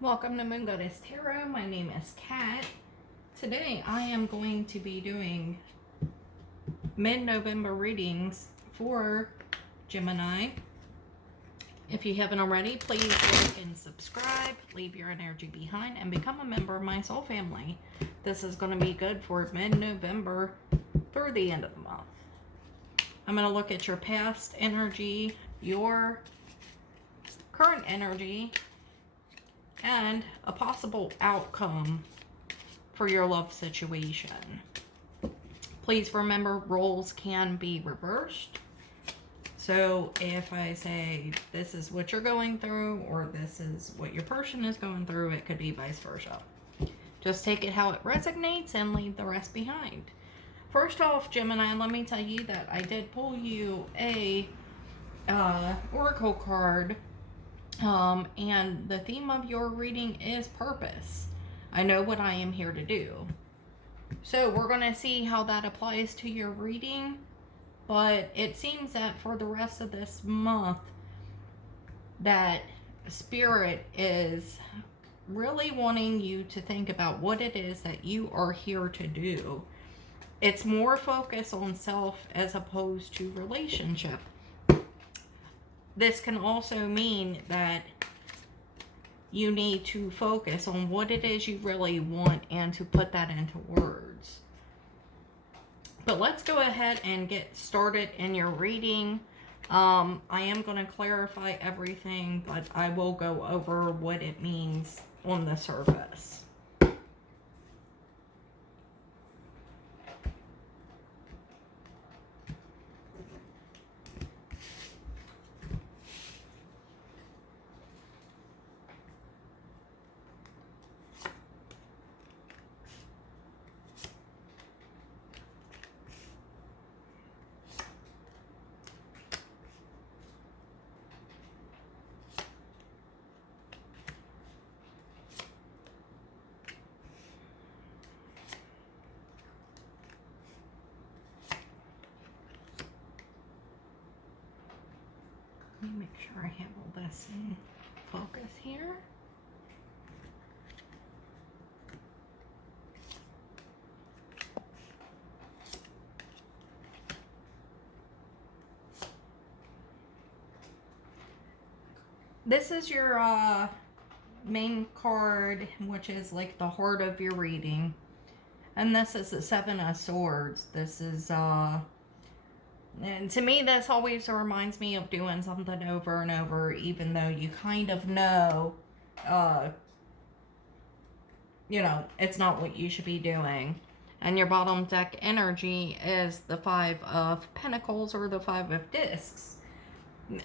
Welcome to Moon Goddess Tarot. My name is Kat. Today I am going to be doing mid-November readings for Gemini. If you haven't already, please like and subscribe, leave your energy behind, and become a member of my soul family. This is going to be good for mid-November through the end of the month. I'm going to look at your past energy, your current energy, and a possible outcome for your love situation. Please remember, roles can be reversed. So if I say this is what you're going through, or this is what your person is going through, it could be vice versa. Just take it how it resonates and leave the rest behind. First off, Gemini, let me tell you that I did pull you a oracle card. And the theme of your reading is purpose. I know what I am here to do. So we're going to see how that applies to your reading. But it seems that for the rest of this month, that Spirit is really wanting you to think about what it is that you are here to do. It's more focus on self as opposed to relationship. This can also mean that you need to focus on what it is you really want and to put that into words. But let's go ahead and get started in your reading. I am going to clarify everything, but I will go over what it means on the surface. Let me make sure I have all this in focus here. This is your main card, which is like the heart of your reading. And this is the Seven of Swords. This is and to me, this always reminds me of doing something over and over, even though you kind of know, it's not what you should be doing. And your bottom deck energy is the Five of Pentacles or the Five of Discs.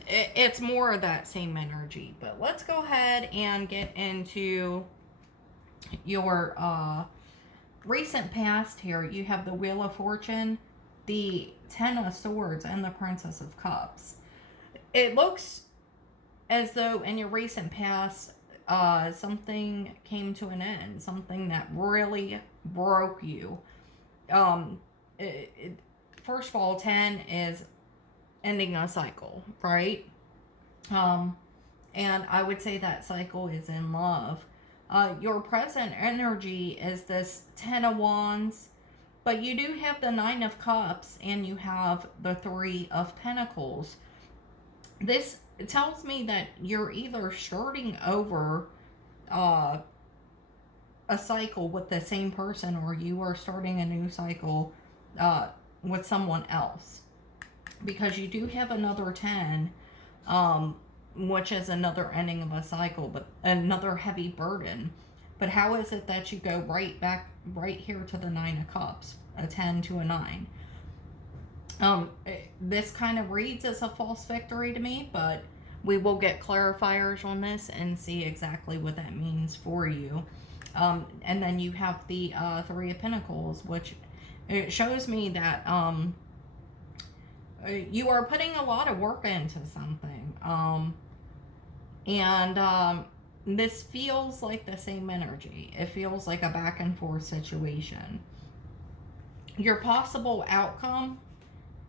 It's more of that same energy. But let's go ahead and get into your recent past here. You have the Wheel of Fortune, the Ten of Swords, and the Princess of Cups. It looks as though in your recent past, something came to an end. Something that really broke you. First of all, 10 is ending a cycle, right? And I would say that cycle is in love. Your present energy is this Ten of Wands, but you do have the Nine of Cups and you have the Three of Pentacles. This tells me that you're either starting over a cycle with the same person, or you are starting a new cycle with someone else. Because you do have another 10, which is another ending of a cycle, but another heavy burden. But how is it that you go right back, right here to the Nine of Cups, a 10 to a 9? This kind of reads as a false victory to me, but we will get clarifiers on this and see exactly what that means for you. And then you have the Three of Pentacles, which it shows me that you are putting a lot of work into something. This feels like the same energy. It feels like a back and forth situation. Your possible outcome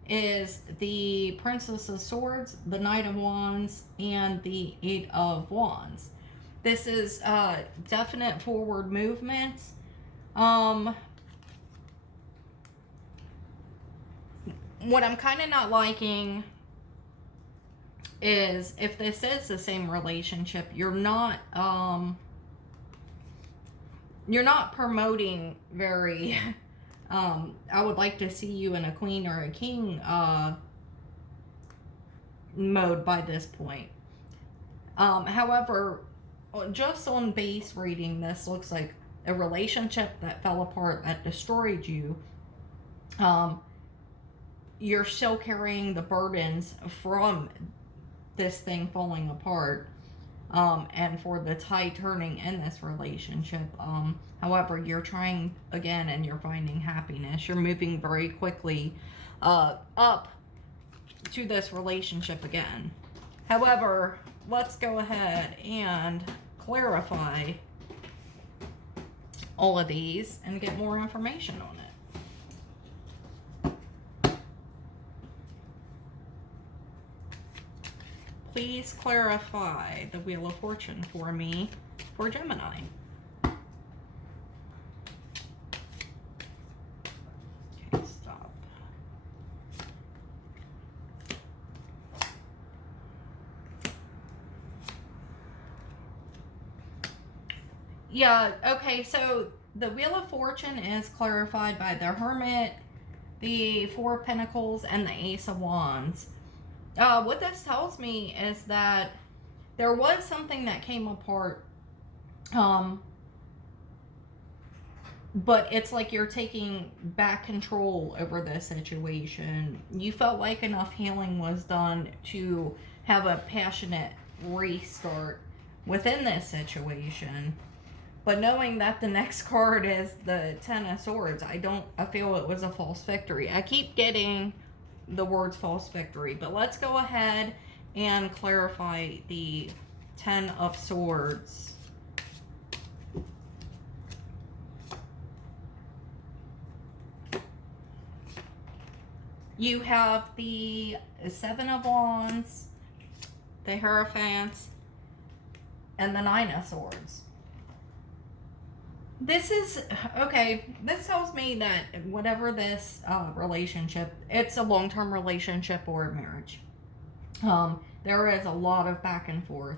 is the Princess of Swords, the Knight of Wands, and the Eight of Wands. This is definite forward movements. What I'm kind of not liking is if this is the same relationship, you're not promoting very I would like to see you in a queen or a king mode by this point. However, just on base reading, this looks like a relationship that fell apart, that destroyed you. You're still carrying the burdens from this thing falling apart, and for the tide turning in this relationship. However, you're trying again and you're finding happiness. You're moving very quickly up to this relationship again. However, let's go ahead and clarify all of these and get more information on it. Please clarify the Wheel of Fortune for me for Gemini. Okay, stop. Yeah, okay, so the Wheel of Fortune is clarified by the Hermit, the Four of Pentacles, and the Ace of Wands. What this tells me is that there was something that came apart, but it's like you're taking back control over the situation. You felt like enough healing was done to have a passionate restart within this situation. But knowing that the next card is the Ten of Swords, I feel it was a false victory. I keep getting the words false victory, but let's go ahead and clarify the Ten of Swords. You have the Seven of Wands, the Hierophant, and the Nine of Swords. This is, okay, this tells me that whatever this relationship, it's a long-term relationship or a marriage. There is a lot of back and forth.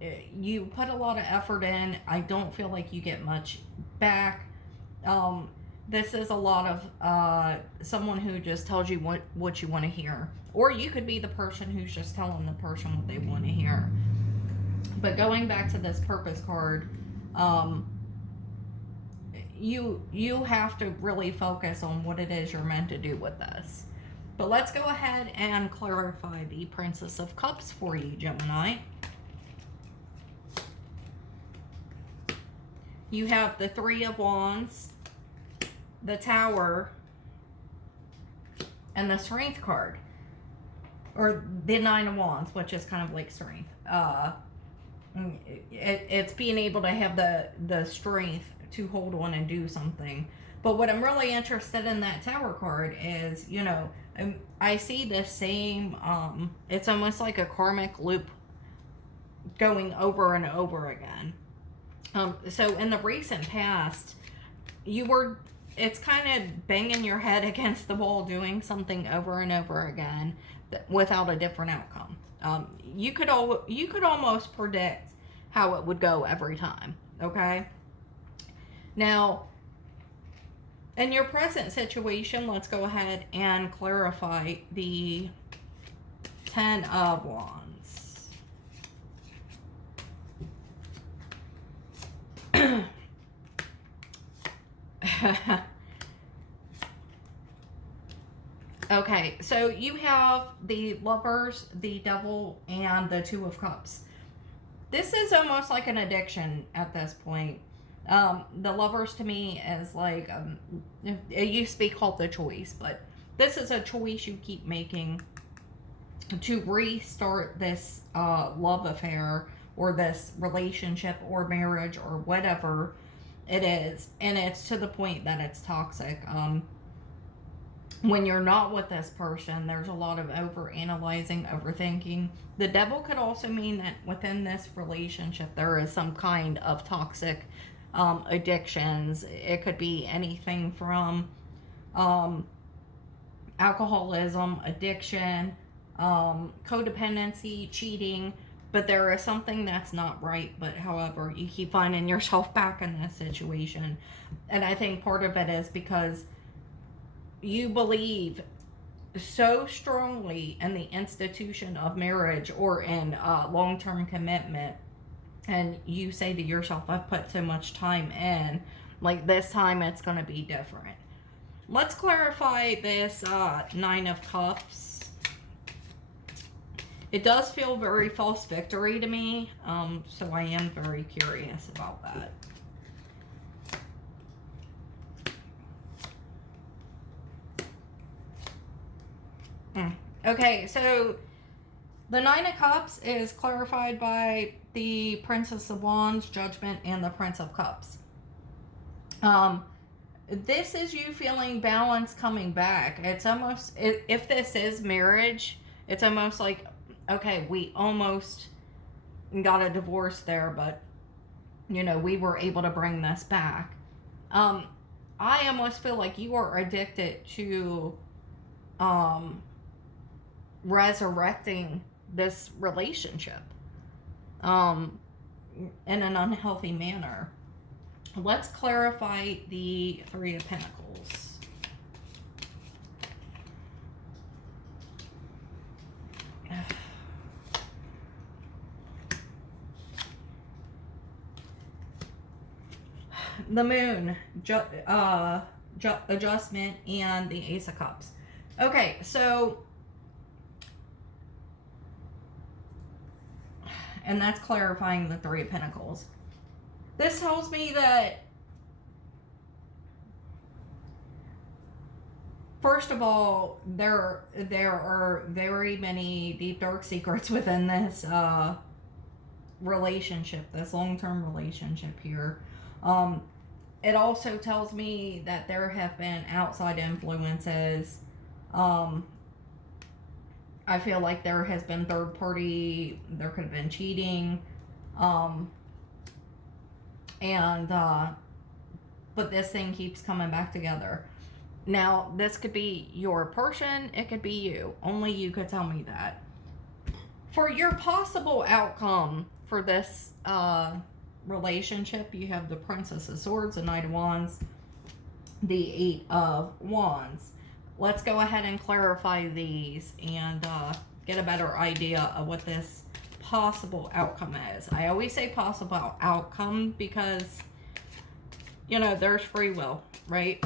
You put a lot of effort in. I don't feel like you get much back. This is a lot of someone who just tells you what you want to hear. Or you could be the person who's just telling the person what they want to hear. But going back to this purpose card, you have to really focus on what it is you're meant to do with this. But let's go ahead and clarify the Princess of Cups for you, Gemini. You have the Three of Wands, the Tower, and the Strength card. Or the Nine of Wands, which is kind of like Strength. It's being able to have the strength to hold on and do something. But what I'm really interested in that Tower card is, you know, I see this same, it's almost like a karmic loop going over and over again. So in the recent past, it's kind of banging your head against the wall, doing something over and over again without a different outcome. You could almost predict how it would go every time, okay? Now, in your present situation, let's go ahead and clarify the Ten of Wands. Okay, so you have the Lovers, the Devil, and the Two of Cups. This is almost like an addiction at this point. The Lovers to me is like, it used to be called the choice, but this is a choice you keep making to restart this love affair or this relationship or marriage or whatever it is. And it's to the point that it's toxic. when you're not with this person, there's a lot of over analyzing, overthinking. The devil could also mean that within this relationship there is some kind of toxic addictions. It could be anything from alcoholism, addiction, codependency, cheating. But there is something that's not right. But however, you keep finding yourself back in this situation. And I think part of it is because you believe so strongly in the institution of marriage or in long-term commitment, and you say to yourself, I've put so much time in, like this time it's going to be different. Let's clarify this Nine of Cups. It does feel very false victory to me, so I am very curious about that. Okay, so the Nine of Cups is clarified by the Princess of Wands, Judgment, and the Prince of Cups. This is you feeling balance coming back. It's almost, if this is marriage, it's almost like, okay, we almost got a divorce there, but, you know, we were able to bring this back. I almost feel like you are addicted to resurrecting this relationship in an unhealthy manner. Let's clarify the Three of Pentacles. The Moon, Adjustment, and the Ace of Cups. Okay, so, and that's clarifying the Three of Pentacles. This tells me that, first of all, there are very many deep, dark secrets within this relationship, this long-term relationship here. It also tells me that there have been outside influences. I feel like there has been third party, there could have been cheating. But this thing keeps coming back together. Now, this could be your person, it could be you. Only you could tell me that. For your possible outcome for this relationship, you have the Princess of Swords, the Knight of Wands, the Eight of Wands. Let's go ahead and clarify these and get a better idea of what this possible outcome is. I always say possible outcome because, you know, there's free will, right?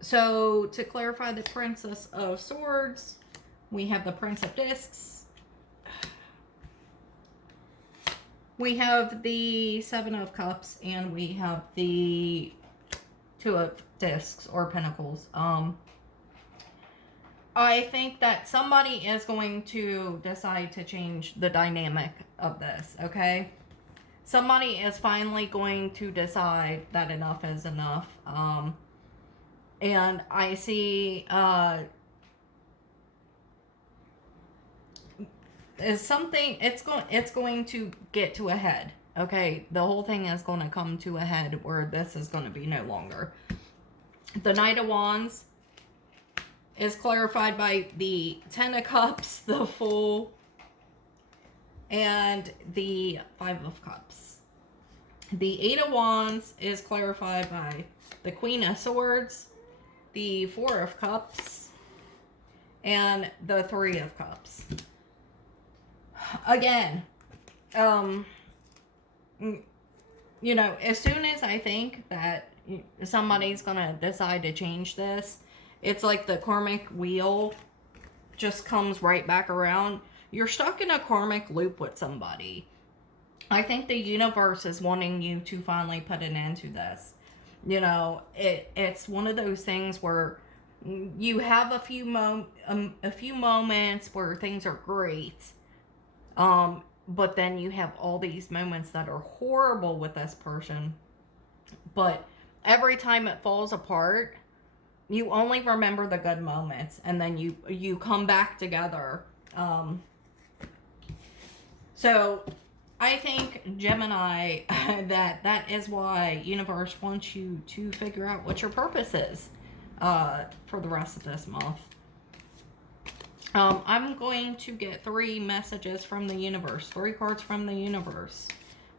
So to clarify the Princess of Swords, we have the Prince of Discs. We have the Seven of Cups, and we have the Two of Discs or Pentacles. I think that somebody is going to decide to change the dynamic of this, okay? Somebody is finally going to decide that enough is enough. And I see is something, it's going to get to a head, okay? The whole thing is going to come to a head where this is going to be no longer. The Knight of Wands is clarified by the Ten of Cups, the Fool, and the Five of Cups. The Eight of Wands is clarified by the Queen of Swords, the Four of Cups, and the Three of Cups. Again, you know, as soon as I think that somebody's gonna decide to change this, it's like the karmic wheel just comes right back around. You're stuck in a karmic loop with somebody. I think the universe is wanting you to finally put an end to this. You know, it's one of those things where you have a few moments where things are great, but then you have all these moments that are horrible with this person. But every time it falls apart, you only remember the good moments, and then you come back together. So I think, Gemini, that is why universe wants you to figure out what your purpose is for the rest of this month. I'm going to get 3 messages from the universe, 3 cards from the universe.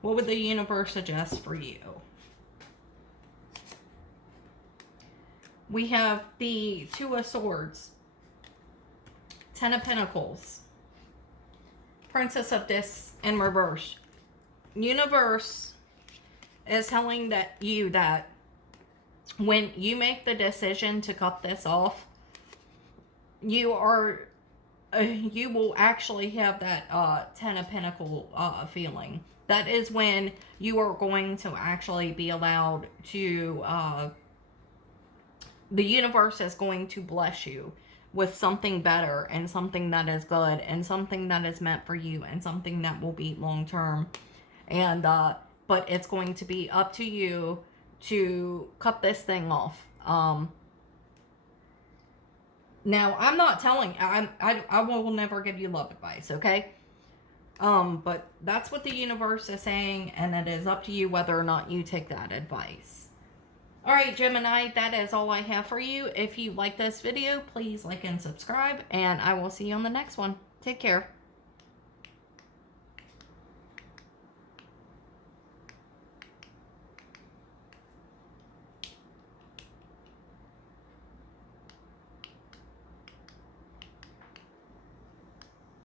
What would the universe suggest for you? We have the 2 of Swords, 10 of Pentacles, Princess of Discs in reverse. Universe is telling you that when you make the decision to cut this off, you will actually have that 10 of Pentacles feeling. That is when you are going to actually be allowed to, the universe is going to bless you with something better, and something that is good, and something that is meant for you, and something that will be long term. And but it's going to be up to you to cut this thing off. Now, I'm not telling, I will never give you love advice, okay? But that's what the universe is saying, and it is up to you whether or not you take that advice. Alright, Gemini, that is all I have for you. If you like this video, please like and subscribe, and I will see you on the next one. Take care.